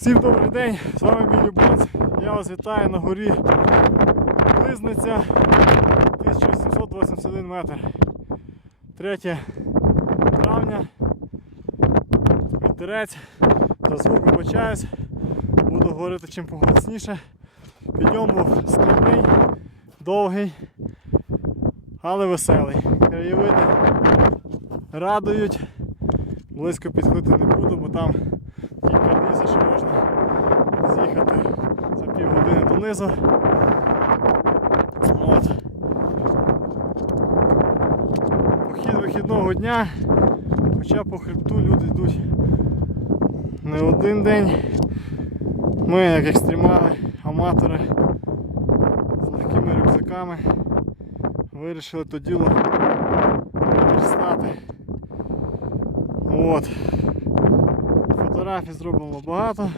Всім добрий день, з вами мій Любонц. Я вас вітаю на горі Близниця 1781 метр. 3 травня. Вітерець. За звук вибачаюсь. Буду говорити чим поголосніше. Підйом був складний, довгий, але веселий. Краєвиди радують. Близько підходити не буду, бо там донизу. От. Похід вихідного дня, хоча по хребту люди йдуть не один день. Ми, як екстремали, аматори з легкими рюкзаками, вирішили то діло верстати. От. Фотографій зроблено багато.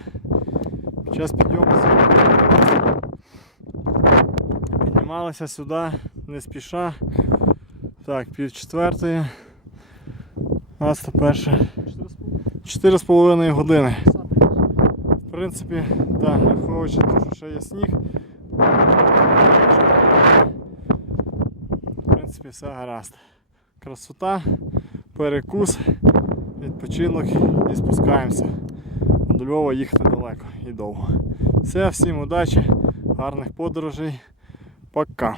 Час підйому. Піднімалися сюди не спіша. Так, пів четвертої. Нас тепер 4,5 години. В принципі, так, враховуючи те, що ще є сніг. В принципі, все гаразд. Красота, перекус, відпочинок і спускаємося. До Львова їхати далеко і довго. Все, всім удачі, гарних подорожей. Пока.